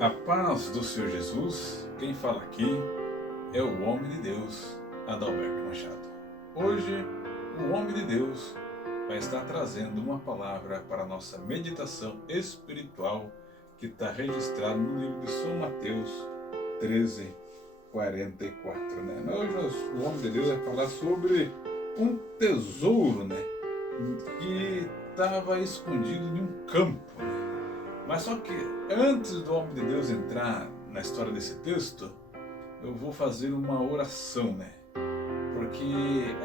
A paz do Senhor Jesus, quem fala aqui é o homem de Deus, Adalberto Machado. Hoje, o homem de Deus vai estar trazendo uma palavra para a nossa meditação espiritual que está registrada no livro de São Mateus 13:44. Hoje o homem de Deus vai falar sobre um tesouro, que estava escondido em um campo. Mas só que antes do homem de Deus entrar na história desse texto, eu vou fazer uma oração, Porque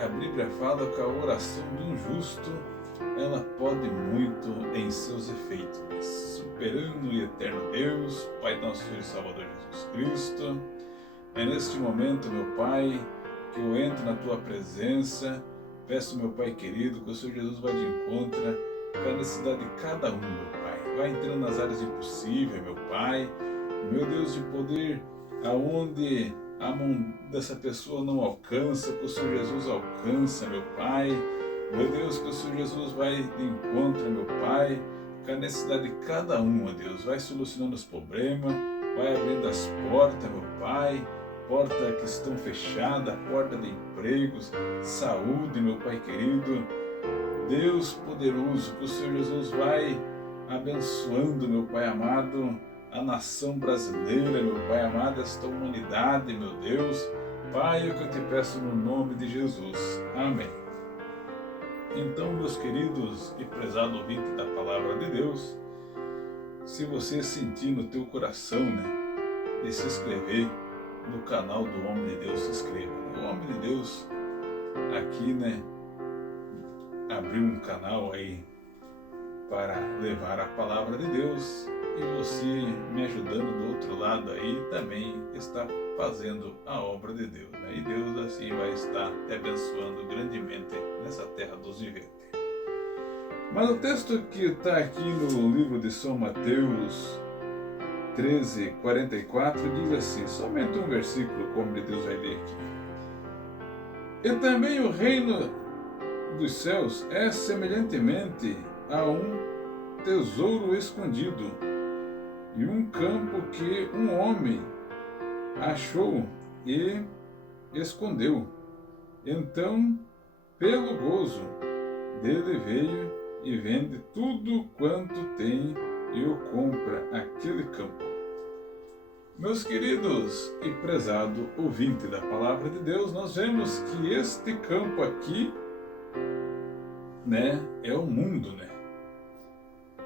a Bíblia fala que a oração de um justo, ela pode muito em seus efeitos, superando o eterno Deus, Pai nosso Senhor e Salvador Jesus Cristo. É neste momento, meu Pai, que eu entro na Tua presença, peço, meu Pai querido, que o Senhor Jesus vá de encontro com a necessidade de cada um, meu Pai. Vai entrando nas áreas impossíveis, meu Pai. Meu Deus, de poder aonde a mão dessa pessoa não alcança, que o Senhor Jesus alcança, meu Pai. Meu Deus, que o Senhor Jesus vai de encontro, meu Pai, com a necessidade de cada um, ó Deus. Vai solucionando os problemas, vai abrindo as portas, meu Pai. Portas que estão fechadas, porta de empregos, saúde, meu Pai querido. Deus poderoso, que o Senhor Jesus vai abençoando, meu Pai amado, a nação brasileira, meu Pai amado, esta humanidade, meu Deus. Pai, é o que eu te peço no nome de Jesus. Amém. Então, meus queridos e prezados ouvintes da Palavra de Deus, se você sentir no teu coração, de se inscrever no canal do Homem de Deus, se inscreva. O Homem de Deus aqui, abriu um canal aí para levar a Palavra de Deus, e você me ajudando do outro lado aí também está fazendo a obra de Deus, E Deus assim vai estar te abençoando grandemente nessa terra dos viventes. Mas o texto que está aqui no livro de São Mateus 13:44 diz assim, somente um versículo, como de Deus vai ler aqui. E também o reino dos céus é semelhantemente a um tesouro escondido e um campo que um homem achou e escondeu. Então, pelo gozo dele veio e vende tudo quanto tem e o compra aquele campo. Meus queridos e prezado ouvinte da Palavra de Deus, nós vemos que este campo aqui, é o mundo,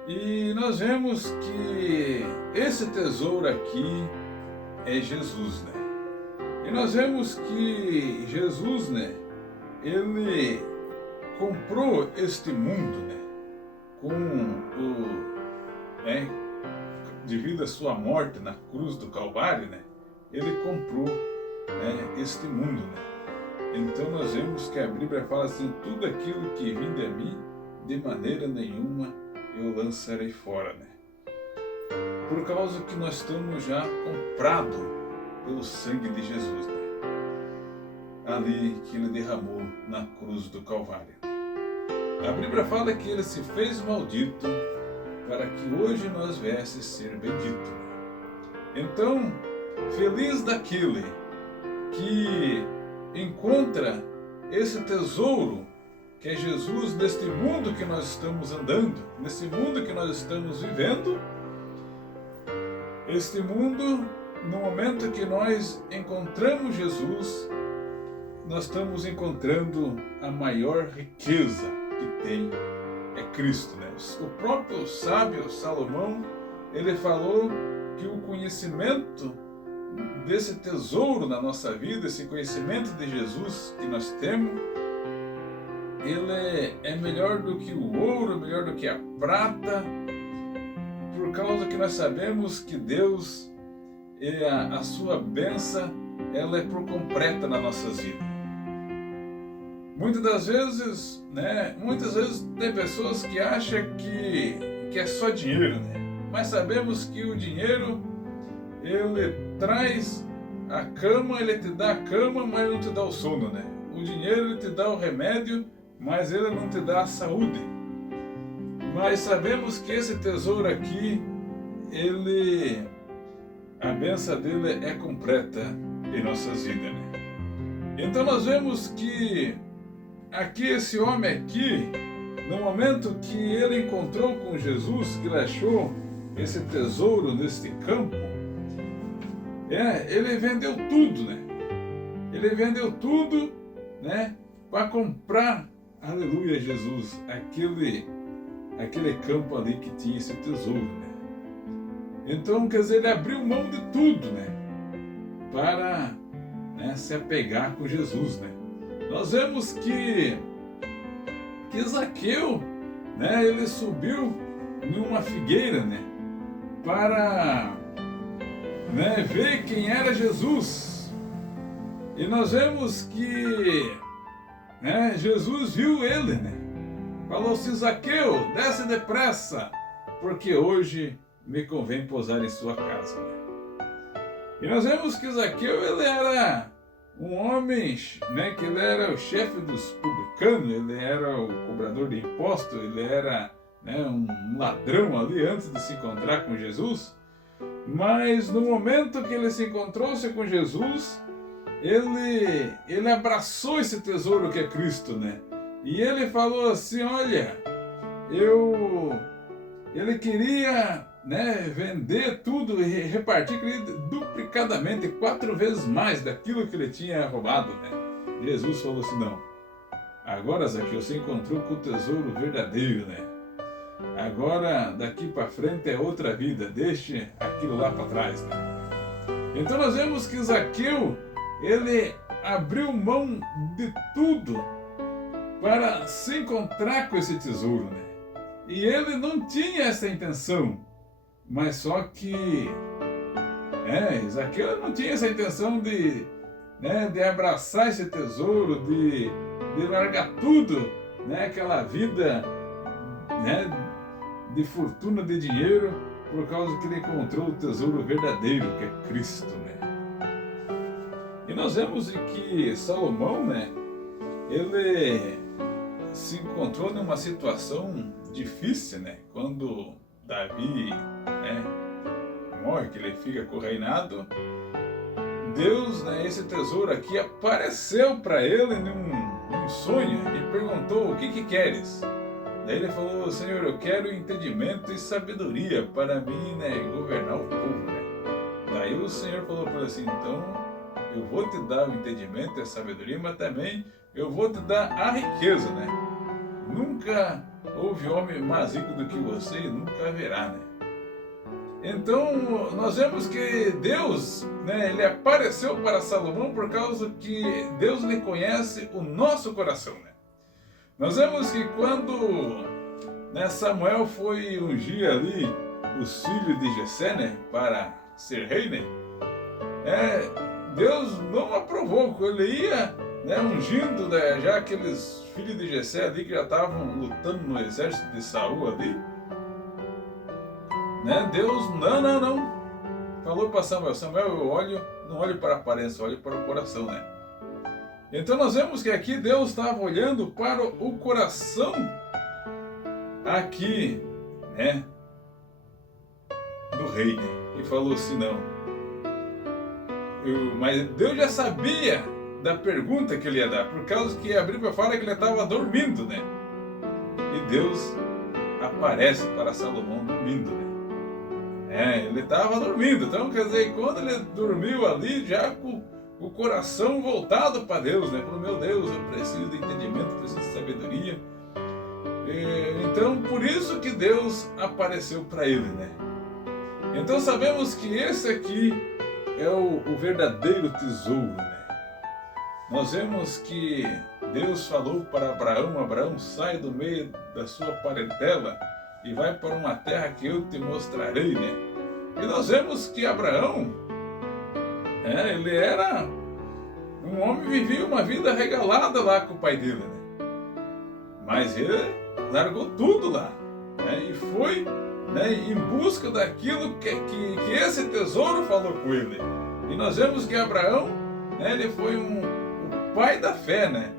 E nós vemos que esse tesouro aqui é Jesus, E nós vemos que Jesus, ele comprou este mundo, devido à sua morte na cruz do Calvário, ele comprou, este mundo, Então nós vemos que a Bíblia fala assim, tudo aquilo que vinde a mim, de maneira nenhuma eu lançarei fora, Por causa que nós estamos já comprados pelo sangue de Jesus, Ali que ele derramou na cruz do Calvário. A Bíblia fala que ele se fez maldito para que hoje nós viesse ser bendito. Então, feliz daquele que encontra esse tesouro que é Jesus neste mundo que nós estamos andando, nesse mundo que nós estamos vivendo. Este mundo, no momento que nós encontramos Jesus, nós estamos encontrando a maior riqueza que tem, é Cristo, O próprio sábio Salomão, ele falou que o conhecimento desse tesouro na nossa vida, esse conhecimento de Jesus que nós temos, ele é melhor do que o ouro, melhor do que a prata, por causa que nós sabemos que Deus, a sua bênção, ela é por completa nas nossas vidas. Muitas vezes tem pessoas que acham que é só dinheiro, Mas sabemos que o dinheiro, ele traz a cama, ele te dá a cama, mas não te dá o sono, O dinheiro, ele te dá o remédio, mas ele não te dá a saúde. Mas sabemos que esse tesouro aqui, ele a bênção dele é completa em nossas vidas, né? Então nós vemos que aqui esse homem aqui, no momento que ele encontrou com Jesus, que ele achou esse tesouro neste campo, ele vendeu tudo, né? Ele vendeu tudo, né? Para comprar, aleluia, Jesus, aquele campo ali que tinha esse tesouro, né? Então, quer dizer, ele abriu mão de tudo, né? Para, né, se apegar com Jesus, né? Nós vemos que Zaqueu, né? Ele subiu numa figueira, né? Para, né, ver quem era Jesus. E nós vemos que, né, Jesus viu ele, né? Falou assim: Zaqueu, desce depressa, porque hoje me convém pousar em sua casa. E nós vemos que Zaqueu, ele era um homem, né, que ele era o chefe dos publicanos, ele era o cobrador de impostos, ele era, né, um ladrão ali antes de se encontrar com Jesus. Mas no momento que ele se encontrou-se com Jesus, ele abraçou esse tesouro que é Cristo, né? E ele falou assim: olha, ele queria, né, vender tudo e repartir, queria duplicadamente, 4 vezes mais daquilo que ele tinha roubado, né? Jesus falou assim: não, agora, Zaqueu, você encontrou com o tesouro verdadeiro, né? Agora, daqui para frente é outra vida, deixe aquilo lá para trás, né? Então nós vemos que Zaqueu, ele abriu mão de tudo para se encontrar com esse tesouro, né? E ele não tinha essa intenção, mas só que Zaqueu não tinha essa intenção de, né, de abraçar esse tesouro, de largar tudo, né, aquela vida, né, de fortuna, de dinheiro, por causa que ele encontrou o tesouro verdadeiro, que é Cristo, né? E nós vemos que Salomão, né, ele se encontrou numa situação difícil, né? Quando Davi, né, morre, que ele fica com o reinado, Deus, né, esse tesouro aqui, apareceu para ele num sonho e perguntou: o que queres? Daí ele falou: Senhor, eu quero entendimento e sabedoria para mim, né, governar o povo, né? Daí o Senhor falou para ele assim: então eu vou te dar o entendimento e a sabedoria, mas também eu vou te dar a riqueza, né? Nunca houve homem mais rico do que você e nunca haverá, né? Então nós vemos que Deus, né, ele apareceu para Salomão por causa que Deus lhe conhece o nosso coração, né? Nós vemos que quando, né, Samuel foi ungir ali os filhos de Jessé, né, para ser rei, né, Deus não aprovou que ele ia, né, ungindo, né, já aqueles filhos de Jessé ali que já estavam lutando no exército de Saul ali, né? Deus não falou para Samuel: eu não olho para a aparência, eu olho para o coração, né? Então nós vemos que aqui Deus estava olhando para o coração aqui, né, do rei, né? E falou assim: não, mas Deus já sabia da pergunta que ele ia dar, por causa que a Bíblia fala que ele estava dormindo, né? E Deus aparece para Salomão dormindo, né? Ele estava dormindo, então quer dizer, quando ele dormiu ali, já com o coração voltado para Deus, né? Falou: meu Deus, eu preciso de entendimento, preciso de sabedoria. Então, por isso que Deus apareceu para ele, né? Então sabemos que esse aqui é o verdadeiro tesouro, né? Nós vemos que Deus falou para Abraão: Abraão, sai do meio da sua parentela e vai para uma terra que eu te mostrarei, né? E nós vemos que Abraão, ele era um homem que vivia uma vida regalada lá com o pai dele, né? Mas ele largou tudo lá, né? E foi, né, em busca daquilo que esse tesouro falou com ele. E nós vemos que Abraão, né, ele foi o pai da fé, né?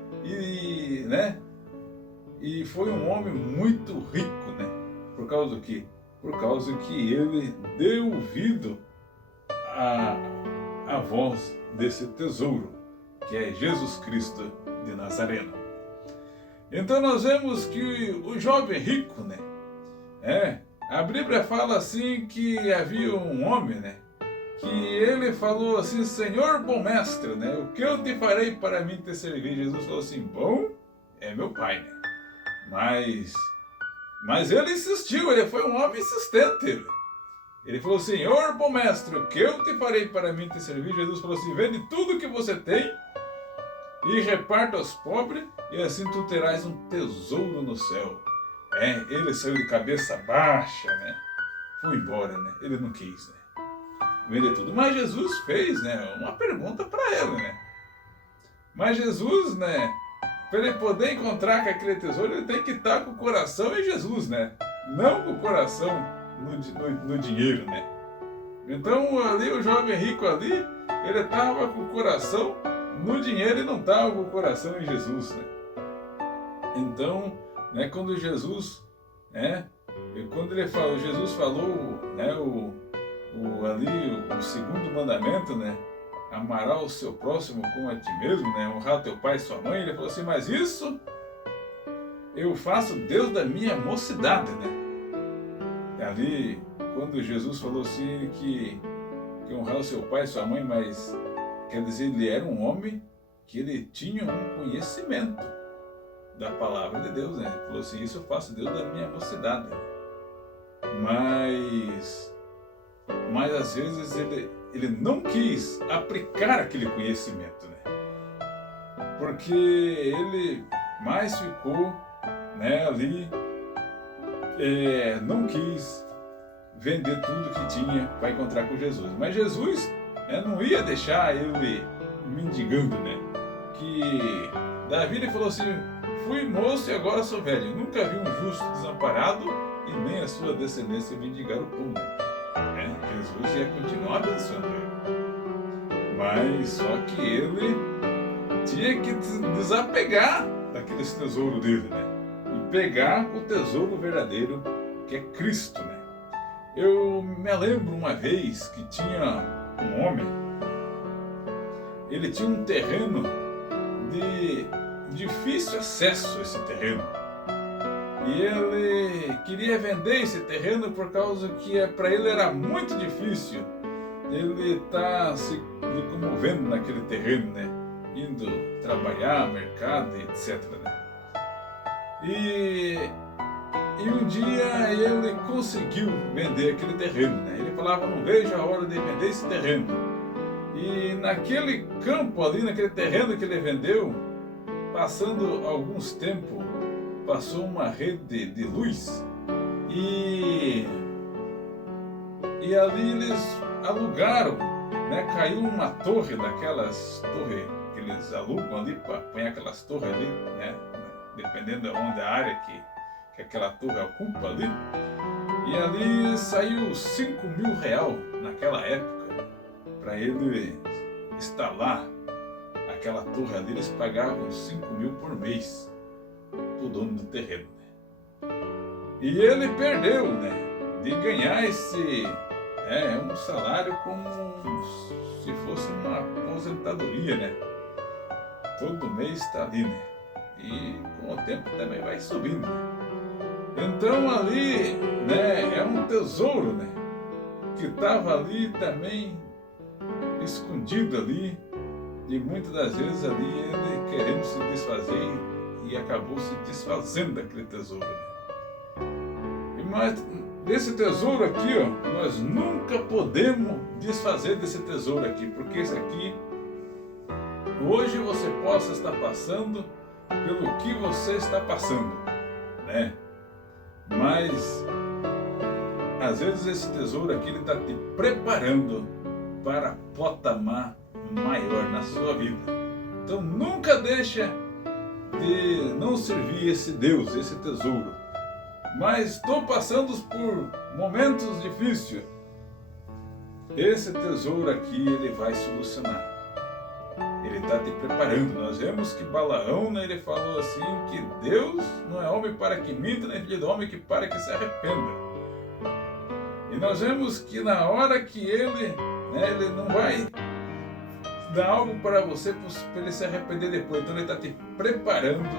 E foi um homem muito rico, né? Por causa do quê? Por causa que ele deu ouvido a voz desse tesouro, que é Jesus Cristo de Nazareno. Então nós vemos que o jovem rico, né? A Bíblia fala assim que havia um homem, né? Que ele falou assim: Senhor bom mestre, né? O que eu te farei para mim te servir? Jesus falou assim: bom é meu pai, né? Mas ele insistiu, ele foi um homem insistente. Ele falou: Senhor bom mestre, o que eu te farei para mim te servir? Jesus falou assim: vende tudo que você tem e reparta aos pobres, e assim tu terás um tesouro no céu. Ele saiu de cabeça baixa, né? Foi embora, né? Ele não quis, né? Vender tudo. Mas Jesus fez, né? Uma pergunta para ele, né? Mas Jesus, né? Para ele poder encontrar com aquele tesouro, ele tem que estar com o coração em Jesus, né? Não com o coração no dinheiro, né? Então ali o jovem rico ali, ele estava com o coração no dinheiro e não estava com o coração em Jesus, né? Então, né, quando Jesus, quando Jesus falou, né, o segundo mandamento, né, amará o seu próximo como a ti mesmo, né, honrar teu pai e sua mãe, ele falou assim: mas isso eu faço desde a minha mocidade, né? Ali, quando Jesus falou assim que honrar o seu pai e sua mãe, mas quer dizer, ele era um homem que ele tinha um conhecimento da palavra de Deus, né? Ele falou assim: isso eu faço desde a minha mocidade. Mas às vezes ele não quis aplicar aquele conhecimento, né? Porque ele mais ficou, né, ali, não quis vender tudo que tinha para encontrar com Jesus. Mas Jesus, não ia deixar ele mendigando, né? Que Davi, ele falou assim: fui moço e agora sou velho, nunca vi um justo desamparado e nem a sua descendência mendigar o pão. Jesus ia continuar abençoando ele. Mas só que ele tinha que desapegar daqueles tesouros dele, né? E pegar o tesouro verdadeiro, que é Cristo, né? Eu me lembro uma vez que tinha um homem, ele tinha um terreno de difícil acesso a esse terreno. E ele queria vender esse terreno por causa que para ele era muito difícil ele estar se locomovendo naquele terreno, né? Indo trabalhar, mercado, etc. Né? E um dia ele conseguiu vender aquele terreno, né? Ele falava: não vejo a hora de vender esse terreno. E naquele campo ali, naquele terreno que ele vendeu, passando alguns tempos, passou uma rede de luz e ali eles alugaram, né? Caiu uma torre daquelas torres que eles alugam ali, põe aquelas torres ali, né? Dependendo de onde a área que aquela torre ocupa ali. E ali saiu 5 mil reais naquela época para ele instalar aquela torre ali. Eles pagavam 5 mil por mês o dono do terreno, né? E ele perdeu, né, de ganhar esse um salário como se fosse uma aposentadoria, né? Todo mês está ali, né? E com o tempo também vai subindo. Então ali, né, é um tesouro, né, que estava ali também escondido ali, e muitas das vezes ali ele querendo se desfazer e acabou se desfazendo daquele tesouro, né? Mas desse tesouro aqui, ó, nós nunca podemos desfazer desse tesouro aqui, porque esse aqui, hoje você possa estar passando pelo que você está passando, né? Mas às vezes esse tesouro aqui, ele está te preparando para patamar maior na sua vida. Então nunca deixa de não servir esse Deus, esse tesouro. Mas estou passando por momentos difíceis. Esse tesouro aqui, ele vai solucionar. Ele está te preparando. Nós vemos que Balaão, né, ele falou assim, que Deus não é homem para que minta, nem filho de homem que para que se arrependa. E nós vemos que na hora que ele né? Ele não vai dar algo para você para ele se arrepender depois. Então ele está te preparando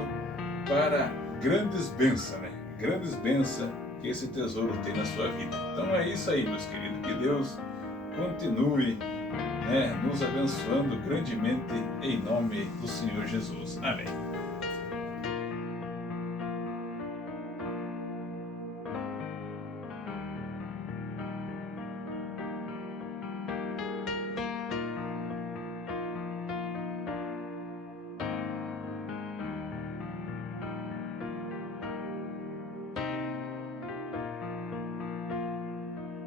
para grandes bênçãos, né? Grandes bênçãos que esse tesouro tem na sua vida. Então é isso aí, meus queridos. Que Deus continue, né, nos abençoando grandemente em nome do Senhor Jesus. Amém.